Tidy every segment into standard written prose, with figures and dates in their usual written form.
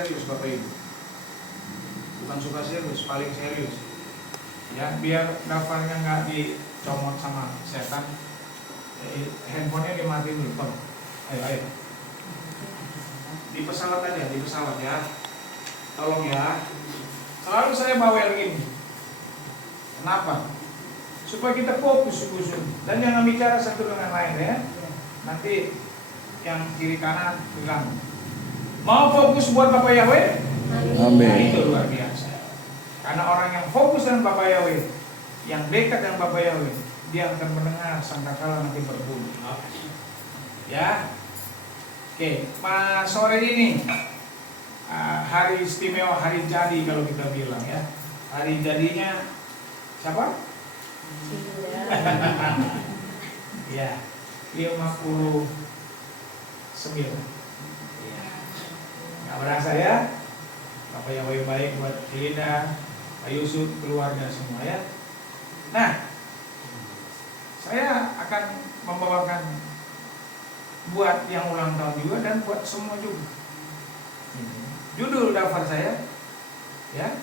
Serius Bapak Ibu, bukan suka serius, paling serius ya, biar daftarnya nggak dicomot sama setan. Handphonenya dimatiin dulu, Tom. Ayo di pesawat aja, di pesawat ya, tolong ya. Selalu saya bawel gini, kenapa? Supaya kita fokus sungguh-sungguh dan jangan bicara satu dengan lain ya, nanti yang kiri kanan bilang. Mau fokus buat Bapak Yahweh? Amin. Nah, itu luar biasa. Karena orang yang fokus dengan Bapak Yahweh, yang dekat dengan Bapak Yahweh, dia akan mendengar sangkakala nanti berbunyi. Ya, oke. Sore ini hari istimewa, hari jadi kalau kita bilang ya. Hari jadinya siapa? Ya, 59. Nggak berasa ya, Bapak Yahweh baik buat Linda, Pak Yusuf, keluarga semua ya. Nah, saya akan membawakan buat yang ulang tahun juga dan buat semua juga. Judul daftar saya ya,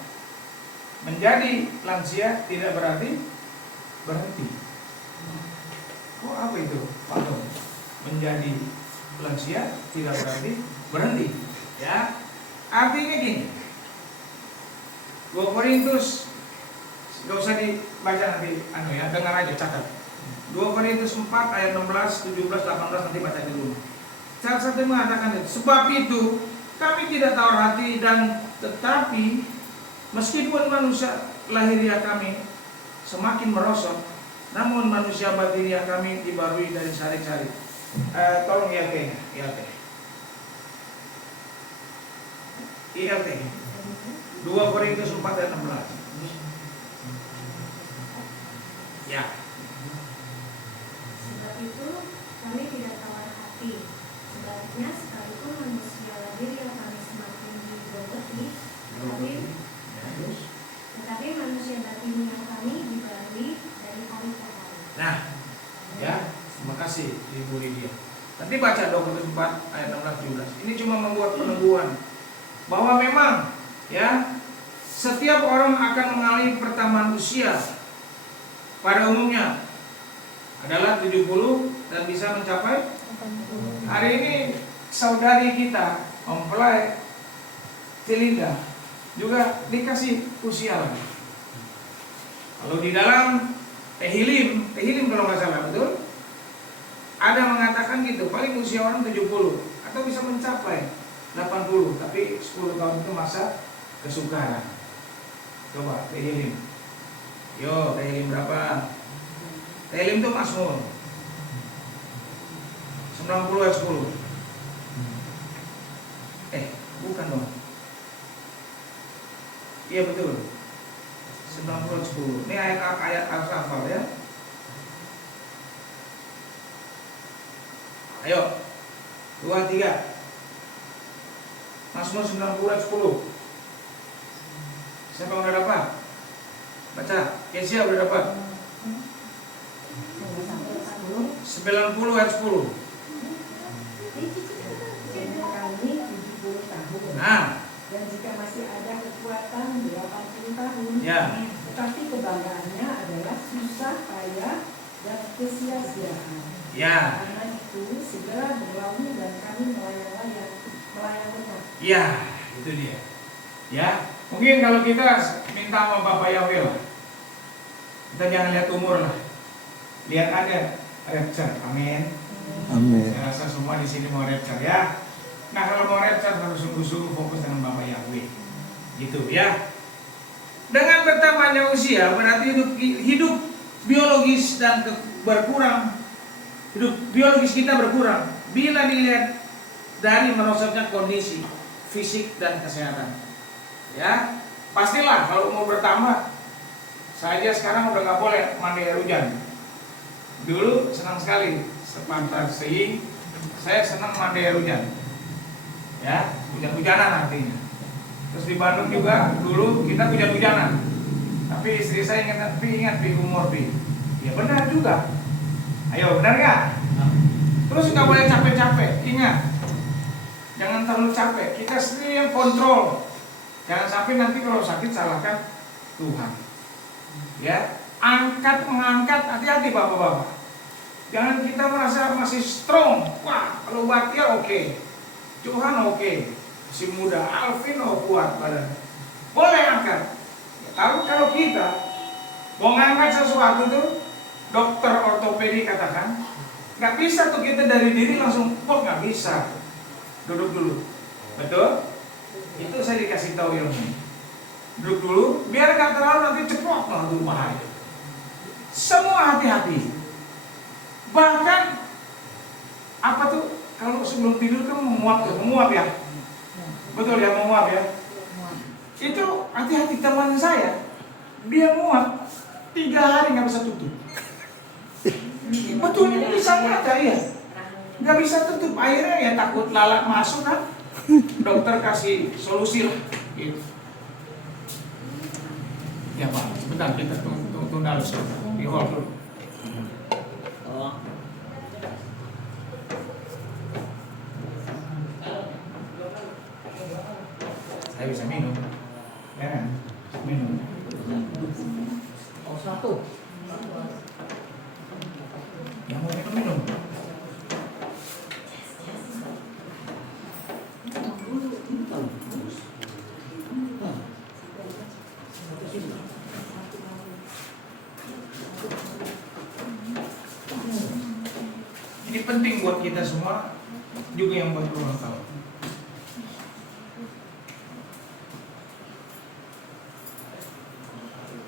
menjadi lansia tidak berarti berhenti. Kok apa itu, Pak Dong? Menjadi lansia tidak berarti berhenti. Ya, artinya gini, 2 Korintus, gak usah dibaca nanti, ya, dengar aja, catat. 2 Korintus 4 ayat 16, 17, 18 nanti baca di rumah. Salah satu mengatakan itu, sebab itu kami tidak tawar hati dan tetapi meskipun manusia lahiriah kami semakin merosot, namun manusia batiniah kami dibarui dari sari-sari. Tolong ILT-nya, ILT 2 Korintus 4 ayat 16. Ya. Sebab itu kami tidak tawar hati. Sebaliknya sekalipun manusia lahir yang kami semakin diboboti, tetapi manusia batin yang kami dibarui dari hari ke hari. Nah, ya, terima kasih Ibu Lydia. Nanti baca 2 Korintus 4 ayat 16-17. Ini cuma membuat peneguhan bahwa memang ya setiap orang akan mengalami pertambahan usia pada umumnya adalah 70 dan bisa mencapai 80. Hari ini saudari kita mempelai Celinda juga dikasih usia lagi. Kalau di dalam Tehillim kalau nggak salah, betul? Ada mengatakan gitu, paling usia orang 70 atau bisa mencapai 80, tapi 10 tahun itu masa kesukaran. Coba Tehillim. Yo, Tehillim berapa? Tehillim itu Mazmur 90 ayat 10. Bukan dong. Iya betul. 90 ayat 10. Ini ayat hafal ya. Ayo. 2, 3. Mazmur 90 ayat 10. Siapa udah dapat? Baca. Kesia udah dapat? 90 ayat 10. Kami 70 tahun. Nah. Dan jika masih ada kekuatan 80 tahun. Ya. Tetapi kebanggaannya adalah susah payah dan kesia-siaan. Ya. Karena itu segera berlalu dan kami melayang benar. Ya, itu dia. Ya, mungkin kalau kita minta sama Bapak Yahweh lah, kita jangan lihat umur lah, lihat ada rapture, amin. Amin. Saya rasa semua di sini mau rapture ya. Nah kalau mau rapture harus sungguh-sungguh fokus dengan Bapak Yahweh, gitu ya. Dengan bertambahnya usia berarti hidup biologis dan berkurang, hidup biologis kita berkurang. Bila dilihat dari merosotnya kondisi fisik dan kesehatan, ya pastilah kalau mau bertambah. Saya aja sekarang udah nggak boleh mandi air hujan. Dulu senang sekali sepantas saya senang mandi air hujan, ya hujan-hujanan artinya. Terus di Bandung juga dulu kita hujan-hujanan. Tapi istri saya ingat umur ya benar juga. Ayo benar nggak? Terus nggak boleh capek-capek. Ingat, Jangan terlalu capek. Kita sendiri yang kontrol. Jangan sampai nanti kalau sakit salahkan Tuhan. Ya, mengangkat, hati-hati bapak-bapak. Jangan kita merasa masih strong. Wah, kalau Batia oke. Johan oke. Masih muda, Alvin kuat badan. Boleh angkat. Tapi kalau kita mau ngangkat sesuatu tuh, dokter ortopedi katakan, nggak bisa tuh kita dari diri langsung kok nggak bisa. Duduk dulu, betul? Itu saya dikasih tahu ilmu. Duduk dulu, biar nggak terlalu nanti ceplok tuh bahaya. Semua hati-hati. Bahkan apa tuh? Kalau sebelum tidur kan menguap ya. Betul ya, menguap ya. Itu hati-hati, teman saya, dia muap 3 hari nggak bisa tutup. Betul, ini bisa aja ya. Nggak bisa tutup, akhirnya ya takut lalat masuk kan. Dokter kasih solusi lah. Gitu. Ya Pak, sebentar kita tunggu dulu, di hold dulu. Saya bisa minum, ya kan? Minum. Satu. Yang mau minum. Ini penting buat kita semua, juga yang buat ulang tahun.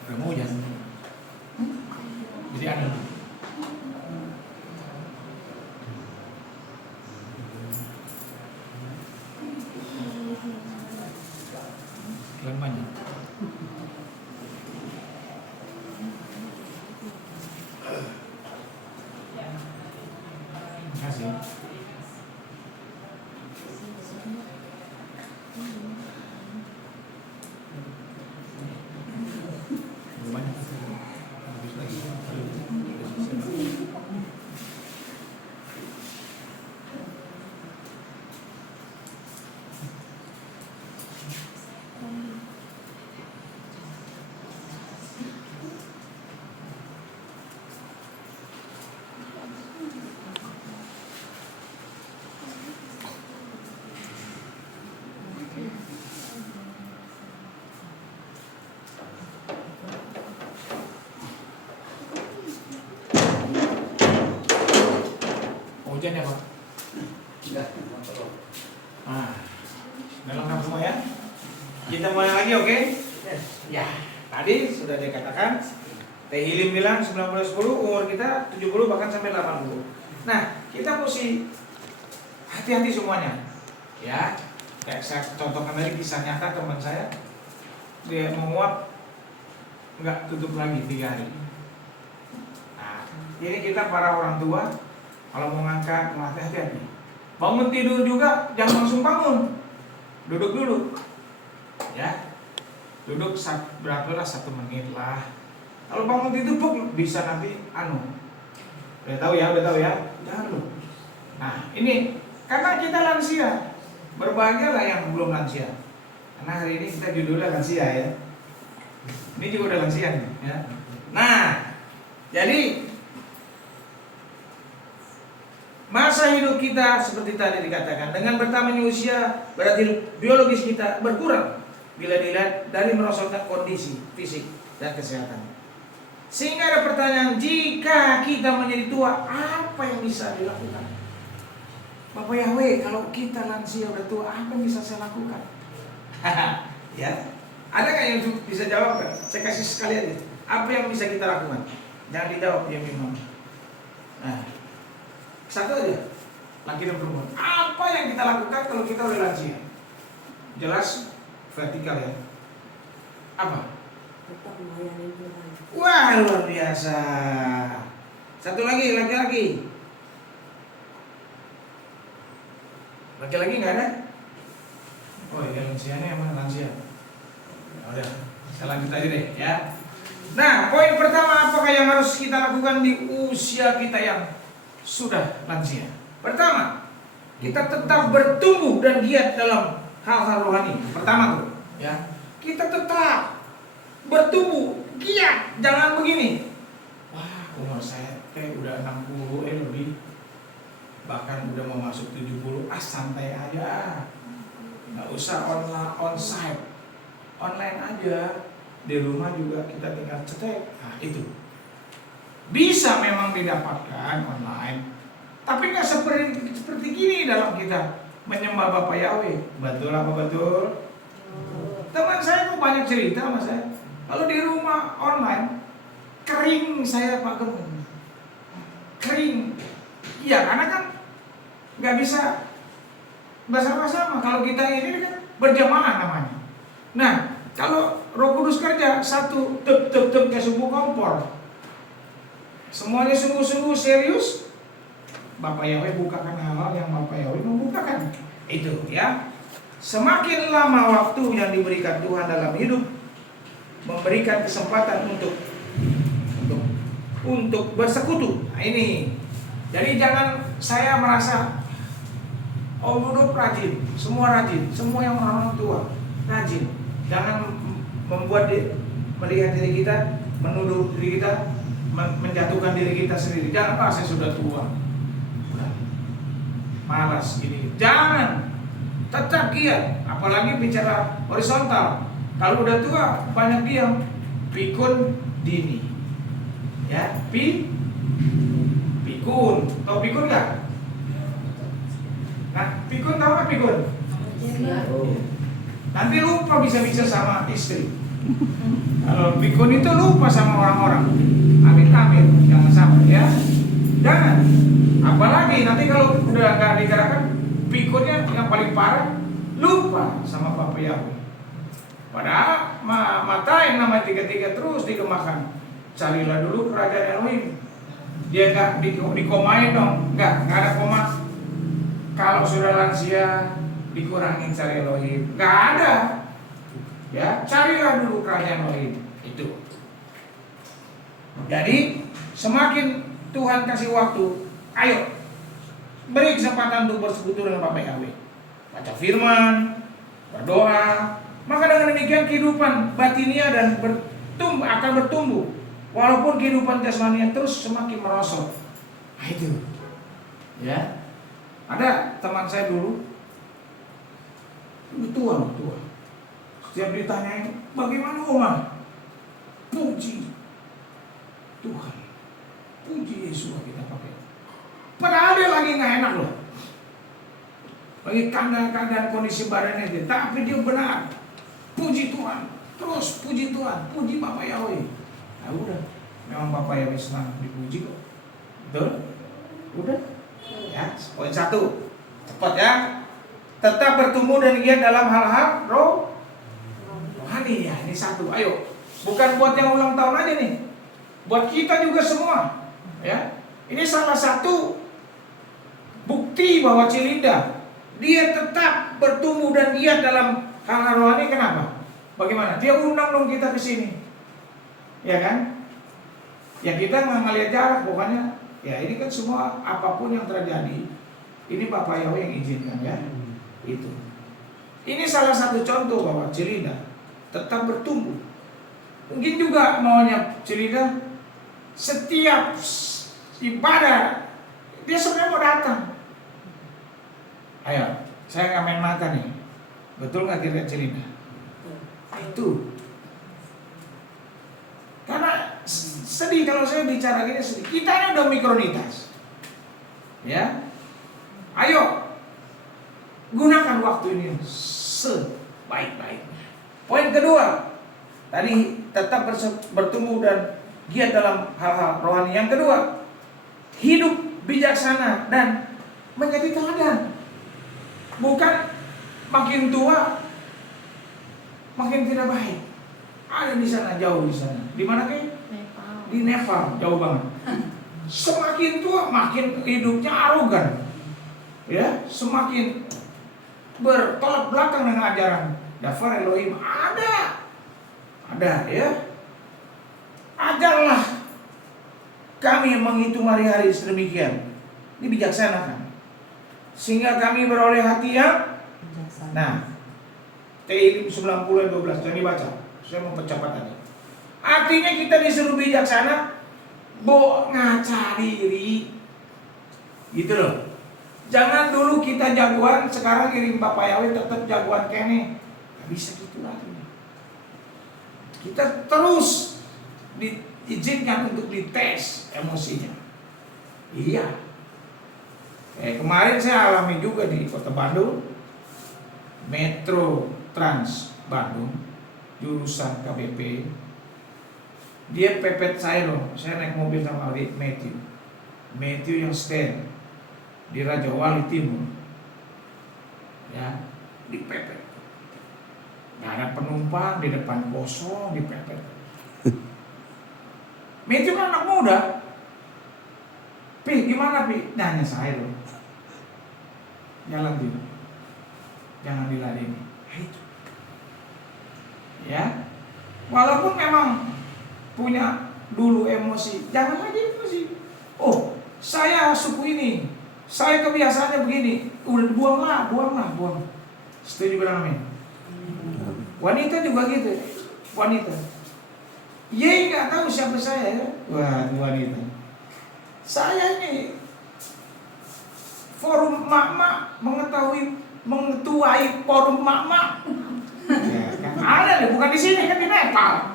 Udah mau hujan. Jadi aneh. Lemahnya. Terima kasih. Hujan ya Pak? Sudah. Nah, udah lengkap semua ya. Kita mulai lagi, oke? Ya, tadi sudah dikatakan Teh Hilim bilang 19-10, umur kita 70 bahkan sampai 80. Nah, kita mesti hati-hati semuanya. Ya, kayak saya contohkan tadi kisah nyata teman saya, dia menguap nggak tutup lagi 3 hari. Nah, ini kita para orang tua kalau mau ngangkat, hati-hati. Bangun tidur juga jangan langsung bangun. Duduk dulu. Ya. Duduk berapa lah, 1 menit lah. Kalau bangun tidur bisa nanti Udah tahu ya. Jangan dulu. Nah, ini karena kita lansia. Berbahagialah yang belum lansia. Karena hari ini kita judulnya lansia ya. Ini juga udah lansia nih, ya. Nah, jadi masa hidup kita seperti tadi dikatakan, dengan bertambahnya usia berarti biologis kita berkurang bila dilihat dari merosotnya kondisi fisik dan kesehatan. Sehingga ada pertanyaan, jika kita menjadi tua, apa yang bisa dilakukan? Bapak Yahweh, kalau kita lansia udah tua, apa yang bisa saya lakukan? Ya, ada nggak yang bisa jawab kan? Saya kasih sekali aja. Apa yang bisa kita lakukan? Jangan dijawab ya memang. Nah, satu aja, laki dan perempuan. Apa yang kita lakukan kalau kita udah lansia? Jelas vertikal ya. Apa? Tetap melayani Tuhan. Wah, luar biasa. Satu lagi, laki-laki. Laki-laki nggak ada? Oh iya, lansianya emang lansia. Udah, saya lanjut aja deh ya. Nah, poin pertama, apakah yang harus kita lakukan di usia kita yang sudah lansia? Pertama, kita tetap bertumbuh dan giat dalam hal-hal rohani. Pertama tuh, ya. Kita tetap bertumbuh giat, jangan begini. Wah, umur saya udah 60 lebih. Bahkan udah mau masuk 70, santai aja. Nggak usah onsite. Online aja. Di rumah juga kita tinggal cetek. Nah, itu. Bisa memang didapatkan online. Tapi nggak seperti gini dalam kita menyembah Bapak Yahweh. Betul apa betul? Teman saya kok banyak cerita sama saya. Kalau di rumah online kering saya Pak Gemung. Kering. Iya, karena kan nggak bisa bersama-sama. Kalau kita ini kan berjamaah namanya. Nah, kalau Roh Kudus kerja satu tep kayak sumbu kompor. Semuanya sungguh-sungguh serius. Bapak Yahweh bukakan hal-hal yang Bapak Yahweh membukakan. Itu ya. Semakin lama waktu yang diberikan Tuhan dalam hidup, memberikan kesempatan untuk bersekutu. Nah, ini. Jadi jangan saya merasa Om Duduk rajin, semua rajin, semua yang orang tua rajin. Jangan melihat diri kita, menuduh diri kita, menjatuhkan diri kita sendiri. Jangan, saya sudah tua. Malas ini. Jangan, tetap giat. Apalagi bicara horizontal. Kalau udah tua banyak diam. Pikun dini. Ya, pikun. Tahu pikun nggak? Nah, pikun tahu nggak pikun? Nanti lupa bisa-bisa sama istri. Kalau pikun itu lupa sama orang-orang. Amit-amit, jangan sampai ya. Jangan. Apalagi nanti kalau udah nggak digerakkan, pikunnya yang paling parah lupa sama Bapak Yahweh. Padahal matain nama tiga-tiga terus dikemakan. Carilah dulu kerajaan Elohim. Dia nggak dikomain dong, nggak ada koma. Kalau sudah lansia dikurangin cari Elohim, nggak ada. Ya, carilah dulu kerajaan Elohim itu. Jadi semakin Tuhan kasih waktu, ayo beri kesempatan untuk bersekutu dengan Bapak Yahweh. Baca firman, berdoa. Maka dengan demikian kehidupan batinia dan akan bertumbuh. Walaupun kehidupan jasmani terus semakin merosot. Nah, itu. Ya. Ada teman saya dulu tua. Setiap ditanyain, bagaimana Oma? Puji Tuhan. Puji Yesus kita pakai. Padahal dia lagi nggak enak loh. Lagi keadaan kondisi badannya dia, tapi dia benar. Puji Tuhan. Terus puji Tuhan, puji Bapak Yahweh. Nah, udah. Memang Bapak Yahweh senang dipuji kok. Betul? Udah. Ya, poin 1. Cepat ya. Tetap bertumbuh dan giat dalam hal-hal rohani ya. Ini 1. Ayo. Bukan buat yang ulang tahun aja nih. Buat kita juga semua. Ya. Ini salah satu bukti bahwa Cilinda dia tetap bertumbuh dan giat dalam hal-hal rohani. Kenapa? Bagaimana? Dia undang dong kita ke sini. Ya kan? Ya kita nggak ngeliat jarak, pokoknya ya ini kan semua apapun yang terjadi, ini Bapak Yahweh yang izinkan ya. Itu. Ini salah satu contoh bahwa Cilinda tetap bertumbuh. Mungkin juga maunya Cilinda setiap ibadah dia sebenarnya mau datang. Ayo, saya nggak main mata nih. Betul nggak kira Cilinda? Itu. Karena sedih kalau saya bicara gini sedih. Kita ini udah mikronitas. Ya. Ayo. Gunakan waktu ini sebaik-baiknya. Poin kedua. Tadi tetap bertumbuh dan giat dalam hal-hal rohani. Yang kedua, hidup bijaksana dan menjadi teladan. Bukan makin tua makin tidak baik. Ada di sana, jauh di sana. Di mana Kay? Nepal. Di Nepal, jauh banget. Semakin tua makin hidupnya arogan. Ya, semakin bertolak belakang dengan ajaran Dafar Elohim. Ada ya. Ajarlah kami menghitung hari-hari sedemikian. Dibijaksanakan. sehingga kami beroleh hati yang nah Tehillim 90 ayat 12 jangan dibaca. Saya mau percepat tadi. Artinya kita disuruh bijaksana, ngaca diri. Gitu loh. Jangan dulu kita jagoan, sekarang iring Bapak Yahweh tetap jagoan kene. Gak bisa gitu lagi. Kita terus diizinkan untuk dites emosinya. Iya. Kemarin saya alami juga di Kota Bandung, Metro Trans Bandung, jurusan KBP. Dia pepet saya loh. Saya naik mobil sama Matthew yang stand di Raja Wali Timur, ya, dipepet. Nggak ada penumpang, di depan kosong, dipepet. Matthew kan anak muda. Pi, gimana Pi? Nanya saya loh. Jalan dulu, jangan diladeni. Ya, walaupun memang punya dulu emosi, jangan lagi emosi. Oh, saya suku ini, saya kebiasaannya begini, udah buang. Setuju bilang amin. Wanita juga gitu, wanita. Ye nggak tahu siapa saya ya, wah wanita. Saya ini forum mak-mak mengetuai forum mak-mak. Ya, kan ada deh, bukan di sini kan di Nepal.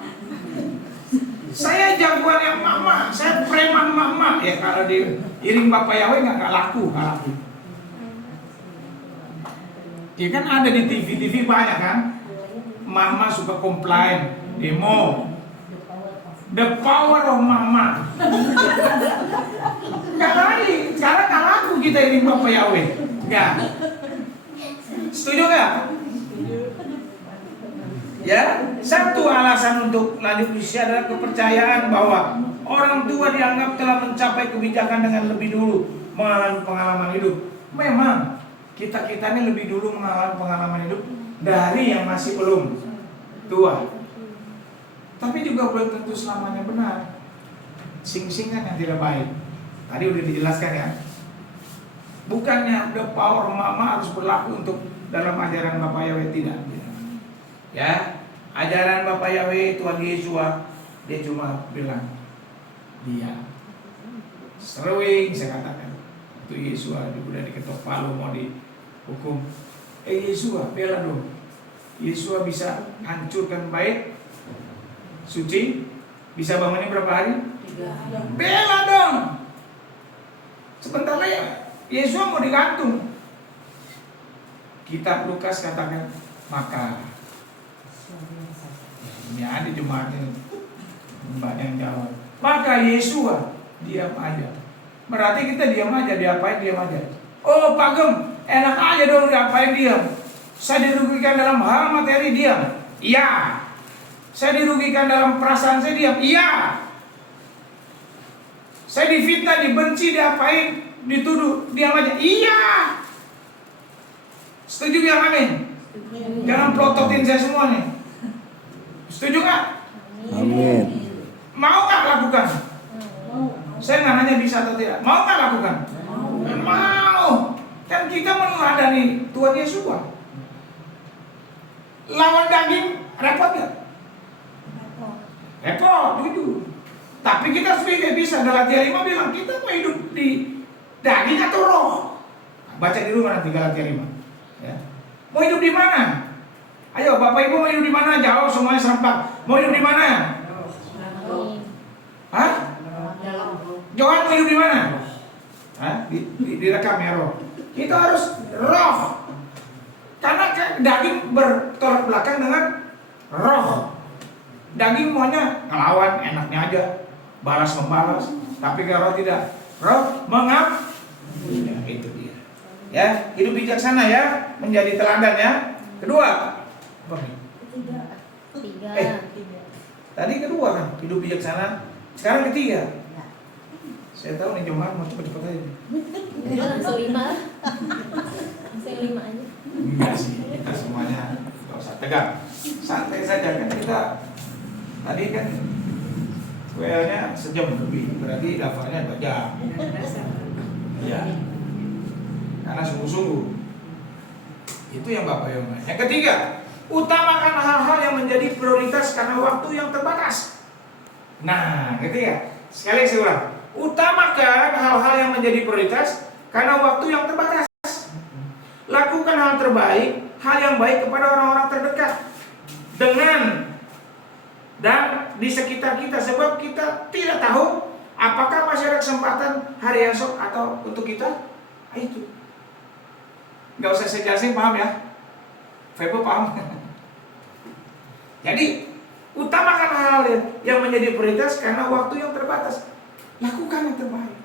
Saya jagoan yang mak-mak, saya preman mak-mak ya kalau di iring Bapak Yahweh nggak laku. Ya kan ada di TV banyak kan, mama suka komplain, demo, the power of mama. Nggak lagi, sekarang nggak laku kita iring Bapak Yahweh, nggak. Setuju nggak? Ya, satu alasan untuk lanjut usia adalah kepercayaan bahwa orang tua dianggap telah mencapai kebijakan dengan lebih dulu mengalami pengalaman hidup. Memang kita ini lebih dulu mengalami pengalaman hidup dari yang masih belum tua. Tapi juga belum tentu selamanya benar. Sing-singan yang tidak baik. Tadi udah dijelaskan ya. Bukannya the power mama harus berlaku untuk dalam ajaran Bapak Yahweh, tidak. Ya, ajaran Bapak Yahweh Tuhan Yesua, dia cuma bilang dia seruing, saya katakan itu Yesua udah diketok palu mau dihukum. Yesua bela dong. Yesua bisa hancurkan bait suci, bisa bangunnya berapa hari? 3. Bela dong. Sebentar lagi Yesua mau digantung. Kitab Lukas katakan maka ini ada jemaatnya Mbak yang jawab. Maka Yesua diam aja. Berarti kita diam aja, diapain diam aja. Oh Pak Gem, enak aja dong diapain diam. Saya dirugikan dalam hal materi diam. Iya. Saya dirugikan dalam perasaan saya diam. Iya. Saya difitnah, dibenci, diapain, dituduh, diam aja. Iya. Setuju bilang amin? Jangan plototin saya semua nih. Setuju nggak? Amin. Mau nggak lakukan? Saya nggak nanya bisa atau tidak. Mau nggak lakukan? Mau. Kan kita meneladani Tuhan Yesus. Lawan daging repot nggak? Repot, jujur. Tapi kita harus bisa. Galatia 5 bilang kita mau hidup di daging atau roh. Baca di rumah nanti Galatia 5. Ya. Mau hidup di mana? Ayo Bapak Ibu mau hidup di mana? Jawab semuanya serempak. Mau hidup di mana? Hah? Johan mau hidup di mana? Hah? Direkam ya roh. Kita harus roh. Karena daging bertolak belakang dengan roh. Daging maunya ngelawan, enaknya aja, balas membalas. Tapi kalau roh tidak, roh mengap. Ya, itu dia. Ya, hidup bijaksana ya, menjadi teladan ya. Kedua. Tiga. Tadi kedua kan, hidup bijaksana. Sekarang ketiga. Saya tahu nih jemaat mau cepet-cepet aja. Langsung 5. Langsung 5 aja. Enggak sih, kita semuanya nggak usah tegang. Santai saja kan kita. Tadi kan WL-nya sejam lebih, berarti daftarnya 2 jam. Iya. karena sungguh-sungguh. Itu yang Bapak Ibu. Yang ketiga, utamakan hal-hal yang menjadi prioritas karena waktu yang terbatas. Nah, ketiga, sekali lagi saya ulang. Utamakan hal-hal yang menjadi prioritas karena waktu yang terbatas. Lakukan hal terbaik, hal yang baik kepada orang-orang terdekat dengan dan di sekitar kita, sebab kita tidak tahu apakah masih ada kesempatan hari esok atau untuk kita. Itu nggak usah saya jelasin, paham ya? Febo paham? Jadi utamakan hal yang menjadi prioritas karena waktu yang terbatas. Lakukan yang terbaik.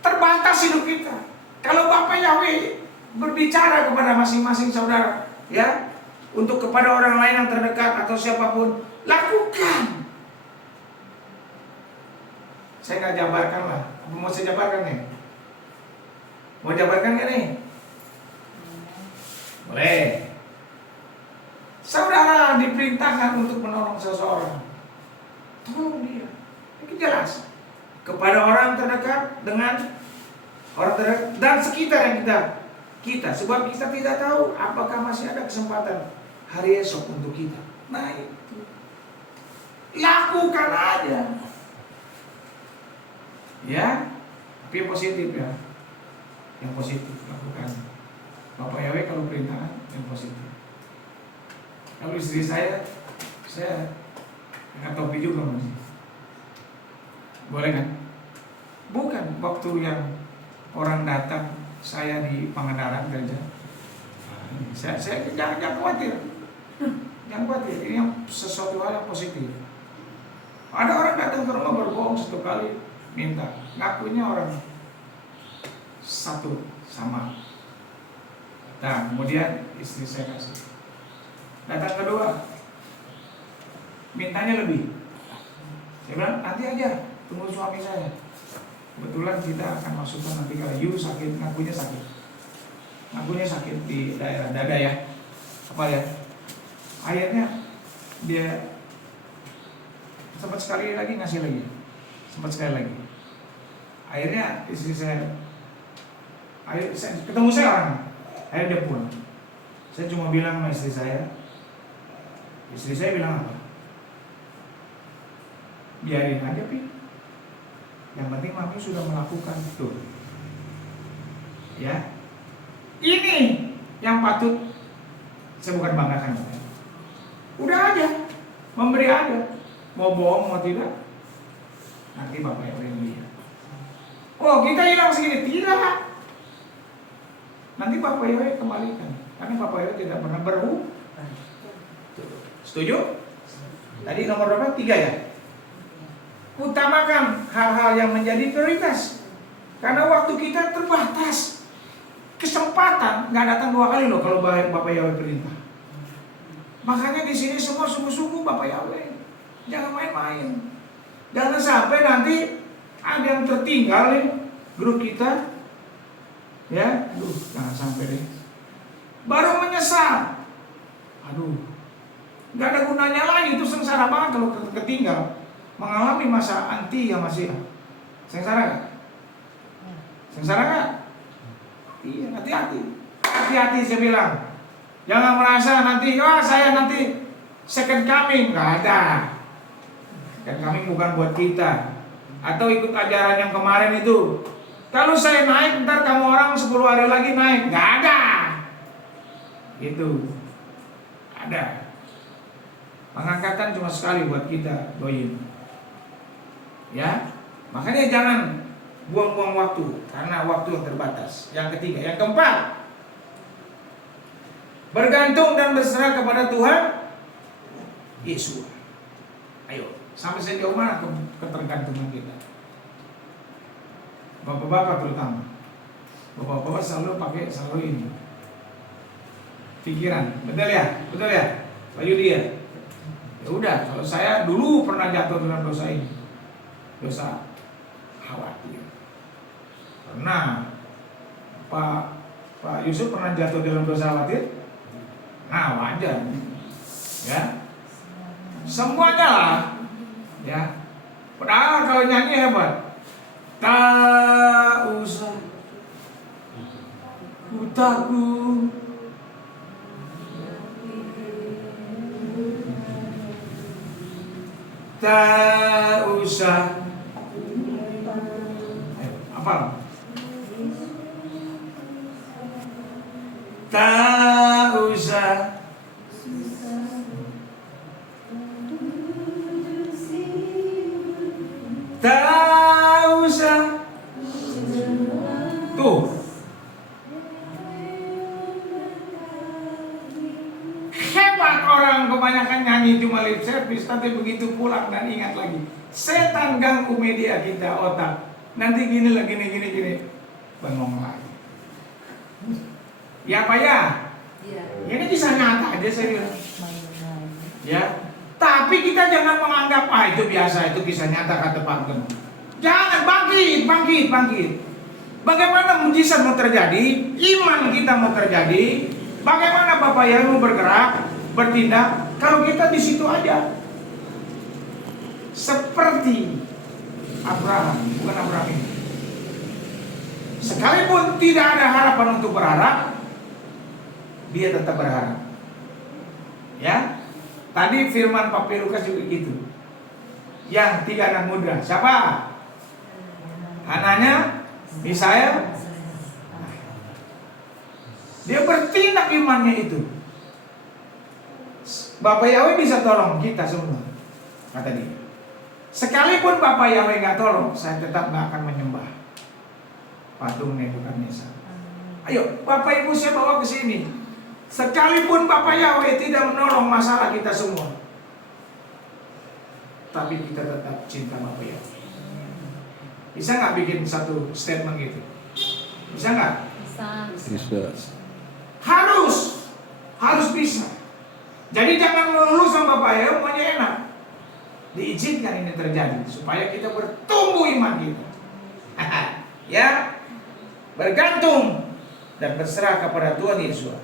Terbatas hidup kita. Kalau Bapak Yahweh berbicara kepada masing-masing saudara, ya, untuk kepada orang lain yang terdekat atau siapapun, lakukan. Saya nggak jabarkan lah. Mau saya jabarkan nih? Mau jabarkan nggak nih? Boleh. Saudara diperintahkan untuk menolong seseorang, tolong dia. Ini jelas. Kepada orang terdekat dengan orang terdekat dan sekitar yang kita, sebab kita tidak tahu apakah masih ada kesempatan hari esok untuk kita. Nah itu, lakukan aja. Ya, tapi yang positif ya. Yang positif lakukan. Bapak Yahweh kalau perintah yang positif. Kalau istri saya nggak topi juga masih. Boleh kan? Bukan waktu yang orang datang saya di Pangandaran gereja. Saya jangan khawatir. Jangan khawatir. Ini yang sesuatu hal yang positif. Ada orang datang ke rumah berbohong satu kali, minta, ngakunya orang satu sama. Nah, kemudian istri saya kasih. Datang kedua, mintanya lebih. Saya bilang, nanti aja, tunggu suami saya. Kebetulan kita akan masukkan nanti kalau you sakit, ngakunya sakit di daerah dada ya. Apa ya? Akhirnya dia sempat sekali lagi ngasih lagi. Sempat sekali lagi. Akhirnya istri saya ketemu saya orang. Akhirnya dia pulang. Saya cuma bilang sama istri saya bilang apa? Biarin aja Pi. Yang penting mami sudah melakukan itu. Ya. Ini yang patut saya bukan banggakan. Udah aja, memberi aja. Mau bohong mau tidak, nanti Bapak yang lihat. Oh kita hilang segini, tidak. Nanti Bapak Yahweh kembalikan. Karena Bapak Yahweh tidak pernah berhutang. Setuju? Tadi nomor berapa? 3 ya? Utamakan hal-hal yang menjadi prioritas. Karena waktu kita terbatas. Kesempatan nggak datang 2 kali loh kalau Bapak Yahweh perintah. Makanya di sini semua sungguh-sungguh Bapak Yahweh. Jangan main-main. Jangan sampai nanti ada yang tertinggal nih grup kita. Ya, jangan sampai deh. Baru menyesal. Aduh, nggak ada gunanya lagi, itu sengsara banget kalau ketinggal. Mengalami masa anti ya masih. Sengsara nggak? Sengsara nggak? Iya, hati-hati. Hati-hati saya bilang. Jangan merasa nanti, saya nanti second coming. Nggak ada. Second coming bukan buat kita. Atau ikut ajaran yang kemarin itu. Kalau saya naik, ntar kamu orang 10 hari lagi naik. Nggak ada. Itu ada. Pengangkatan cuma sekali buat kita, doin. Ya, makanya jangan buang-buang waktu karena waktu yang terbatas. Yang ketiga, yang keempat, bergantung dan berserah kepada Tuhan Yesus. Ayo, sampai sejauh mana ketergantungan kita? Bapak-bapak terutama. Bapak-bapak selalu ini. Pikiran, betul ya? Betul ya? Pak Yudi ya? Ya udah, kalau saya dulu pernah jatuh dalam dosa ini. Dosa khawatir. Pernah. Pak Yusuf pernah jatuh dalam dosa khawatir? Nah, wajar. Ya. Semuanya lah. Ya. Padahal kalau nyanyi hebat. Tak usah takut. Tak usah. Apa? Tak usah. Tak usah. Tuh. Hebat orang kebanyakan nyanyi cuma lip service, tapi begitu pulang dan ingat lagi. Setan ganggu media kita, otak. Nanti gini lah, gini. Bengong lagi. Ya apa ya? Iya. Ya, ini kisah nyata aja saya bilang. Ya. Tapi kita jangan menganggap itu biasa, itu kisah nyata kata Pak Gem. Jangan, bangkit. Bagaimana mujizat mau terjadi? Iman kita mau terjadi? Bagaimana Bapak yang mau bergerak, bertindak? Kalau kita di situ aja, seperti Abraham, bukan Abraham ini. Sekalipun tidak ada harapan untuk berharap, dia tetap berharap. Ya. Tadi firman Pak Lukas juga gitu. Yang 3 anak muda, siapa? Anaknya, Misael. Dia bertindak imannya itu. Bapak Yahweh bisa tolong kita semua, kata dia. Sekalipun Bapak Yahweh nggak tolong, saya tetap nggak akan menyembah patung Nebukadnezar. Ayo, Bapak Ibu saya bawa ke sini. Sekalipun Bapak Yahweh tidak menolong masalah kita semua, tapi kita tetap cinta Bapak Yahweh. Bisa nggak bikin satu statement gitu? Bisa nggak? Bisa. Harus bisa. Jadi jangan melulu sama Bapak Yahweh maunya enak. Diizinkan ini terjadi supaya kita bertumbuh iman kita. Ya, bergantung dan berserah kepada Tuhan Yesus.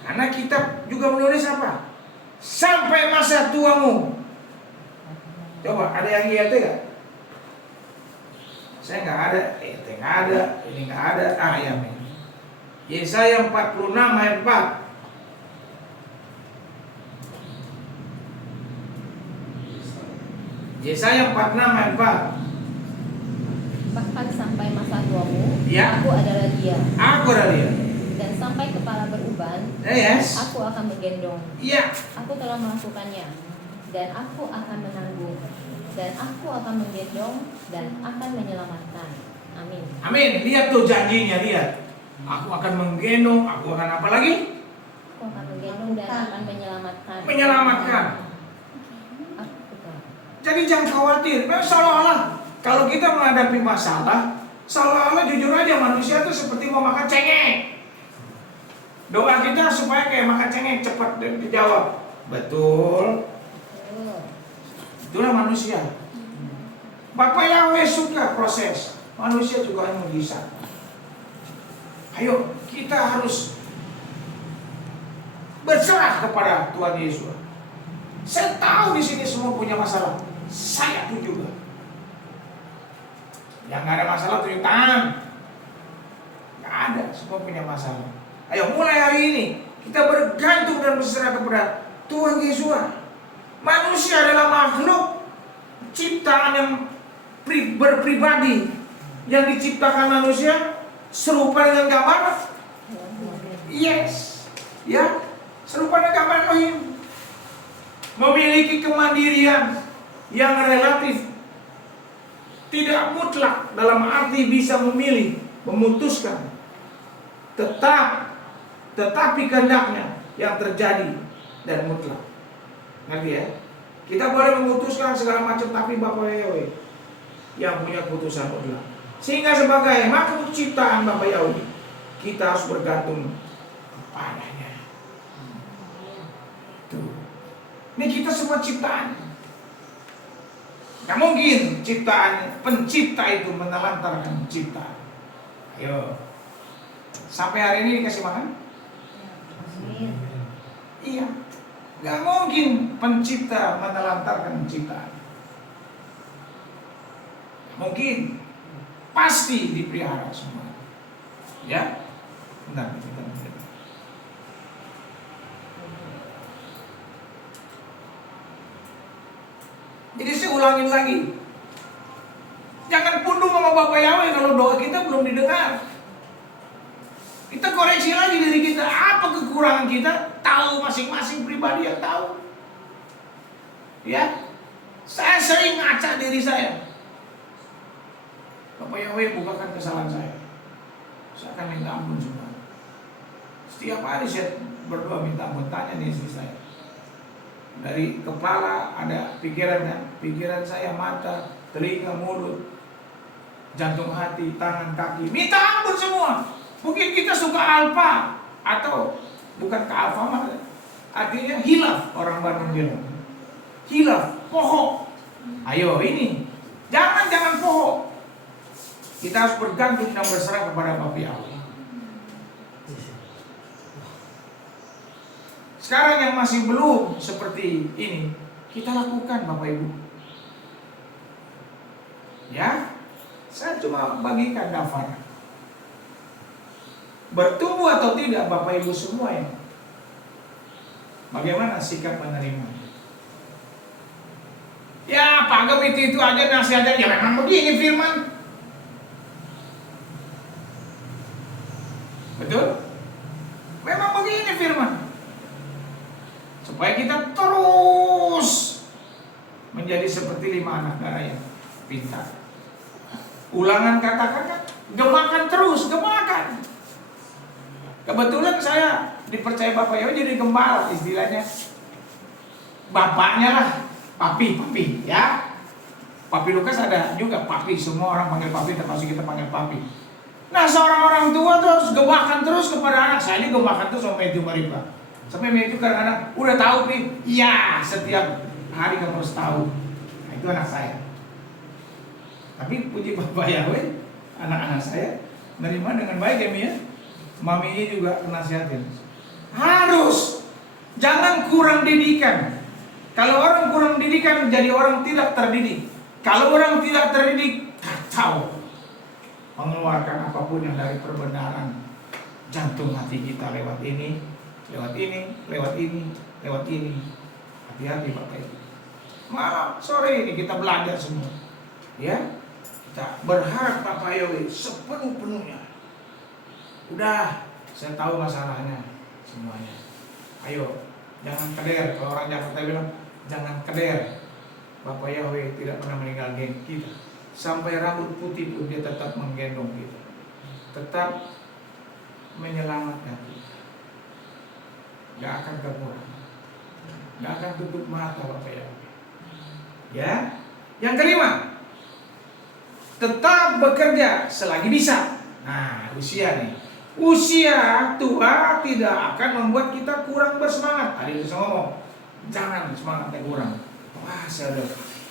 Karena kita juga menulis apa? Sampai masa tuamu. Coba ada yang ILT gak? Saya nggak ada, ILT nggak ada, ini nggak ada. Ya men. Yesaya 46 ayat 4. Yesaya 46 ayat 4. Bahkan sampai masa tuamu, Ya. aku adalah dia. Aku adalah dia. Dan sampai kepala beruban, Yes. aku akan menggendong. Iya. Aku telah melakukannya, dan aku akan menanggung, dan aku akan menggendong, dan akan menyelamatkan. Amin. Amin. Lihat tuh janjinya, lihat. Aku akan menggendong, aku akan apa lagi? Aku akan menggendong dan akan menyelamatkan. Menyelamatkan. Betul. Jadi jangan khawatir. Memang seolah-olah kalau kita menghadapi masalah, seolah-olah jujur aja manusia itu seperti mau makan cengek. Doa kita supaya kayak makan cengek cepat dan dijawab. Betul. Itulah manusia. Bapak Yahweh suka proses. Manusia juga hanya mujizat. Ayo, kita harus berserah kepada Tuhan Yesus. Saya tahu di sini semua punya masalah. Saya pun juga. Yang nggak ada masalah tunjuk tangan. Nggak ada, semua punya masalah. Ayo mulai hari ini kita bergantung dan berserah kepada Tuhan Yesus. Manusia adalah makhluk ciptaan yang berpribadi, yang diciptakan manusia serupa dengan gambar. Yes, ya, serupa dengan gambar Elohim. Memiliki kemandirian yang relatif, tidak mutlak dalam arti bisa memilih, memutuskan. Tetapi kehendaknya yang terjadi dan mutlak. Ngerti ya? Kita boleh memutuskan segala macam, tapi Bapak Yahweh yang punya keputusan mutlak. Sehingga sebagai makhluk ciptaan Bapak Yahweh, kita harus bergantung kepadanya. Tuh. Ini kita semua ciptaan. Gak mungkin ciptaan pencipta itu menelantarkan ciptaan. Ayo. Sampai hari ini dikasih makan? Amin. Iya. Gak mungkin pencipta menelantarkan ciptaan. Mungkin. Pasti dipelihara semua. Ya. Bentar, kita lihat. Jadi saya ulangin lagi. Jangan pundung sama Bapak Yahweh kalau doa kita belum didengar. Kita koreksi lagi diri kita. Apa kekurangan kita? Tahu masing-masing pribadi yang tahu. Ya, saya sering ngaca diri saya. Bapak Yahweh bukakan kesalahan saya. Saya akan minta ampun semua. Setiap hari saya berdoa minta ampun. Tanya di istri saya. Dari kepala ada pikirannya, pikiran saya, mata, telinga, mulut, jantung hati, tangan, kaki. Minta ampun semua. Mungkin kita suka alfa atau bukan ke alfa mah. Artinya hilaf, orang Bandung bilang. Hilaf, pohok. Ayo ini. Jangan pohok. Kita harus bergantung dan berserah kepada Bapak Yahweh. Sekarang yang masih belum seperti ini, kita lakukan Bapak Ibu. Ya, saya cuma bagikan daftar. Bertumbuh atau tidak Bapak Ibu semua ya. Bagaimana sikap menerima? Ya, Pak Gem itu aja nasihatnya. Ya memang begini firman. Betul? Memang begini firman. Supaya kita terus menjadi seperti 5 anak darah yang pintar. Ulangan kata-kata, gemakan terus, gemakan. Kebetulan saya dipercaya Bapak Yahweh jadi gembala, istilahnya bapaknya lah, papi, ya. Papi Lukas ada juga papi, semua orang panggil papi, termasuk kita panggil papi. Nah, seorang orang tua terus gemakan terus kepada anak. Saya ini gemakan terus sama Matthew Maripa. Sampai Matthew kadang-kadang udah tahu nih, iya setiap hari kamu harus tahu. Nah, itu anak saya. Tapi puji Bapak Yahweh, anak-anak saya menerima dengan baik ya Mia. Mami ini juga nasihatin. Harus, jangan kurang didikan. Kalau orang kurang didikan jadi orang tidak terdidik. Kalau orang tidak terdidik, kacau. Mengeluarkan apapun yang dari perbenaran jantung hati kita lewat ini, lewat ini, lewat ini, lewat ini. Hati-hati Bapak Ibu. Malam sore ini kita belajar semua. Ya, kita berharap Bapak Yahweh sepenuh-penuhnya. Udah, saya tahu masalahnya semuanya. Ayo, jangan keder. Kalau orang Jakarta bilang, jangan keder. Bapak Yahweh tidak pernah meninggalkan kita. Sampai rambut putih pun dia tetap menggendong kita. Tetap menyelamatkan kita. Gak akan kekurangan. Gak akan tutup mata Bapak Yahweh. Ya. Yang kelima, tetap bekerja selagi bisa. Nah, usia nih. Usia tua tidak akan membuat kita kurang bersemangat. Tadi saya ngomong, jangan semangatnya kurang. Wah, saya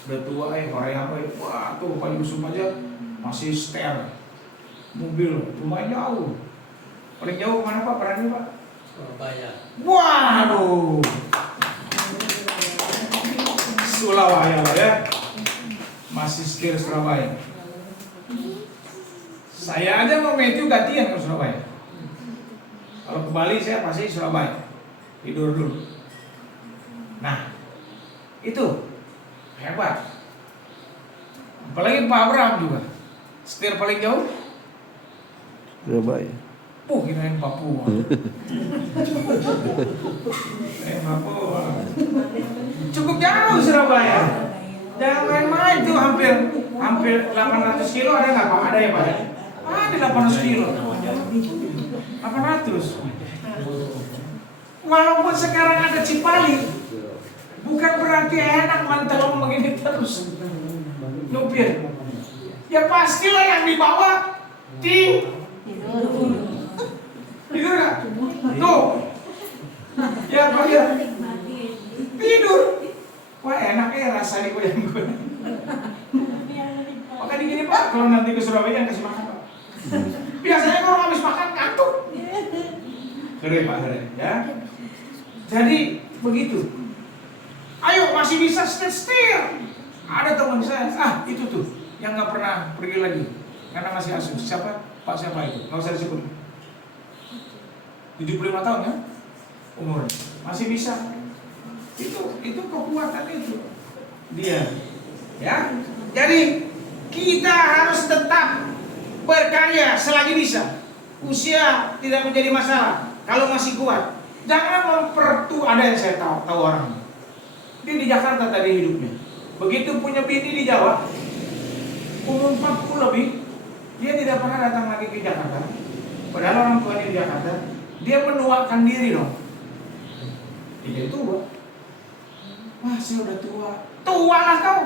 udah tua Korea wah tuh Pak Yusuf aja masih setel. Mobil lumayan jauh. Paling jauh kemana Pak? Perannya Pak? Surabaya. Waduh. Sulawaya lah ya. Masih setir Surabaya. Saya aja mau Matthew gantian ke Surabaya. Kalau ke Bali saya pasti Surabaya. Tidur dulu. Nah, itu hebat. Apalagi Pak Abraham juga. Setir paling jauh Surabaya. kirain Papua. Papua. Cukup jauh Surabaya. Jangan main-main tuh hampir 800 kilo ada nggak Pak? Ada ya Pak? Ada 800 kilo. 800. Walaupun sekarang ada Cipali, bukan berarti enak mantelong begini terus. Nyupir. Ya pastilah yang dibawa tidur nggak? Tuh. Ya Pak ya. Tidur. Wah enaknya rasanya goyang-goyang. Makanya gini Pak, kalau nanti ke Surabaya yang kasih makan Pak. Biasanya kalau habis makan ngantuk. Keren Pak, keren ya. Jadi begitu. Ayo masih bisa setir. Ada teman saya, itu tuh yang nggak pernah pergi lagi karena masih asuh. Siapa? Pak siapa itu? Nggak usah disebut. 75 tahun ya umur, masih bisa. Itu kekuatan itu dia. Ya, jadi kita harus tetap berkarya selagi bisa. Usia tidak menjadi masalah kalau masih kuat. Jangan ada yang saya tahu orang. Dia di Jakarta tadi hidupnya. Begitu punya bini di Jawa, umur 40 lebih, dia tidak pernah datang lagi ke Jakarta. Padahal orang tuanya di Jakarta, dia menuakan diri dong. Dia tua. Wah, saya udah tua. Tua lah kau.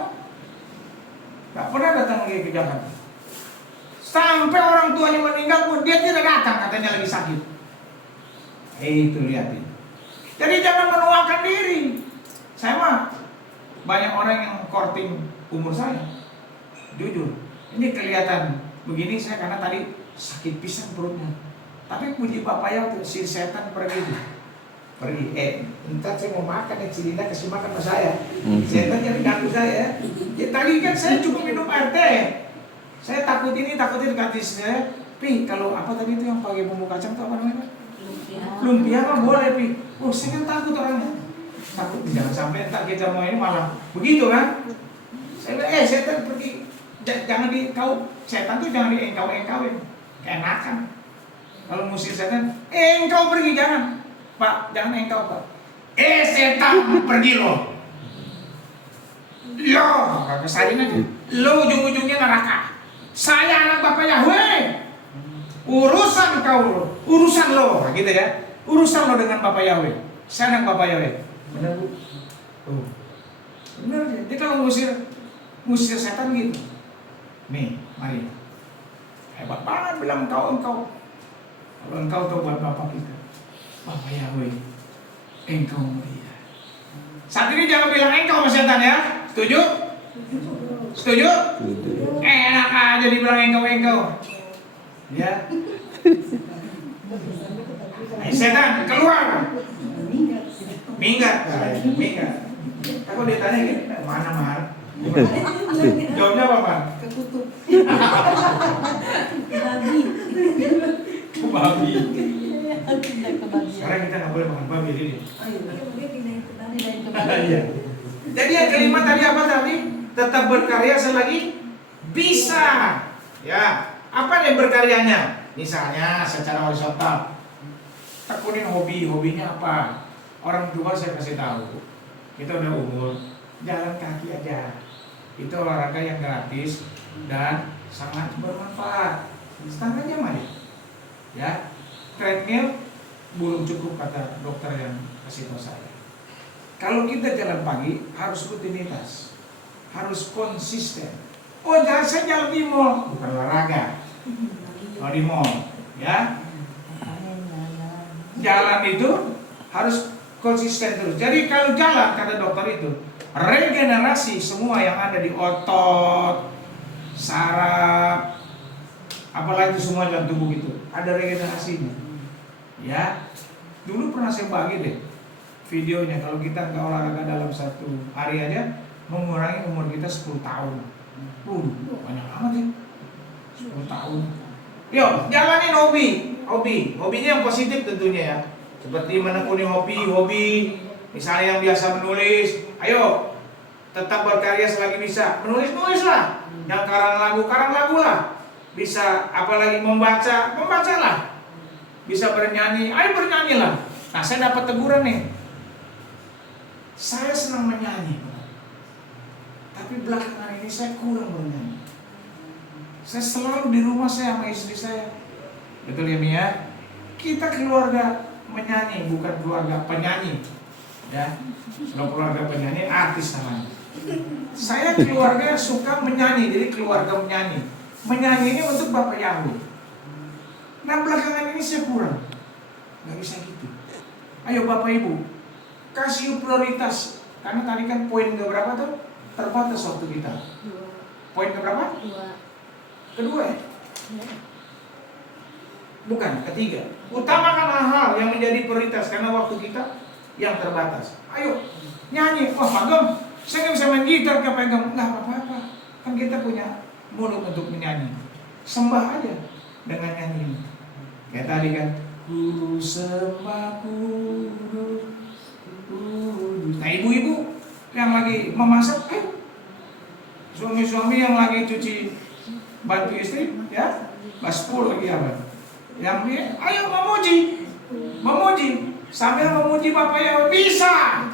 Gak pernah datang lagi ke Jakarta. Sampai orang tuanya meninggal pun dia tidak datang, katanya lagi sakit. Itu lihatin. Jadi jangan menuakan diri. Saya mah banyak orang yang courting umur saya. Jujur, ini kelihatan begini saya karena tadi sakit pisang perutnya. Tapi puji Bapak ya tuh si setan pergi tuh. Pergi, entar saya mau makan Cilinda kasih makan sama saya. Setan jangan ganggu saya. Ya, tadi kan saya cuma minum air teh. Saya takut ini gratis saya. Pi, kalau apa tadi itu yang pakai bumbu kacang itu apa namanya? Lumpia mah boleh, Pi. Oh, saya kan takut orangnya. Takut jangan sampai entar kita mau ini malah begitu kan? Saya bilang, setan pergi. Jangan setan tuh jangan diengkau-engkauin. Keenakan. Kalau musir setan, engkau pergi jangan. Pak, jangan engkau, Pak. Setan pergi lo. Lo, kagak salin aja. Lo ujung-ujungnya neraka. Saya anak Bapak Yahweh. Urusan kau, urusan lo, gitu ya. Urusan lo dengan Bapak Yahweh. Saya anak Bapak Yahweh. Benar Bu? Tuh. Benar ya. Dia kalau musir setan gitu. Nih, mari. Hebat banget bilang engkau. Kalau engkau tuh buat Bapak kita. Bapak Yahweh, engkau mulia. Saat ini jangan bilang engkau sama setan ya. Setuju? Setuju? Enak aja dibilang engkau. Ya. Setan keluar. Minggat. Aku ditanya gini, mana Mar? Jawabnya apa Mar? Ketutup. Babi. Sekarang kita nggak boleh makan babi ini. Dia pindahin ke Bali. Iya. Jadi yang kelima tadi apa tadi? Tetap berkarya selagi bisa. Ya. Apa nih berkaryanya? Misalnya secara horizontal. Tekunin hobinya apa? Orang tua saya kasih tahu. Kita udah umur, jalan kaki aja. Itu olahraga yang gratis dan sangat bermanfaat. Setengah jam aja. Ya. Treadmill belum cukup kata dokter yang kasih tahu saya. Kalau kita jalan pagi harus rutinitas, harus konsisten. Oh, saya jalan di mall, bukan olahraga. Oh, di mall, ya. Jalan itu harus konsisten terus. Jadi kalau jalan kata dokter itu regenerasi semua yang ada di otot, saraf, apalagi semua dalam tubuh itu ada regenerasinya. Ya, dulu pernah saya bagi deh videonya. Kalau kita nggak olahraga dalam satu hari aja mengurangi umur kita 10 tahun. Banyak amat sih. 10 tahun. Yuk, jalanin hobinya yang positif tentunya ya. Seperti menekuni hobi, misalnya yang biasa menulis, ayo tetap berkarya selagi bisa. Menulis lah. Yang karang lagu lah. Bisa apalagi membaca lah. Bisa bernyanyi, ayo bernyanyilah. Nah, saya dapat teguran nih. Saya senang menyanyi, tapi belakangan ini saya kurang bernyanyi. Saya selalu di rumah saya sama istri saya. Betul ya Mia? Kita keluarga menyanyi, bukan keluarga penyanyi. Ya, kalau keluarga penyanyi artis namanya. Saya keluarga suka menyanyi, jadi keluarga menyanyi. Menyanyi ini untuk Bapak Yahweh. Nah belakangan ini saya kurang. Gak bisa gitu. Ayo Bapak Ibu, kasih prioritas. Karena tadi kan poin keberapa tuh? Terbatas waktu kita. Poin keberapa? Kedua ya? Bukan, ketiga. Utamakan hal-hal yang menjadi prioritas karena waktu kita yang terbatas. Ayo, nyanyi. Wah Pagem, saya gak bisa main gitar ke Pagem. Gak apa-apa. Kan kita punya mulut untuk menyanyi. Sembah aja dengan nyanyi. Kayak tadi kan, Ku sembah kudus. Nah ibu-ibu yang lagi memasak, suami-suami yang lagi cuci bantu istri, ya, baspul lagi apa? Yang dia, ayo memuji, sambil memuji Bapak Yahweh bisa.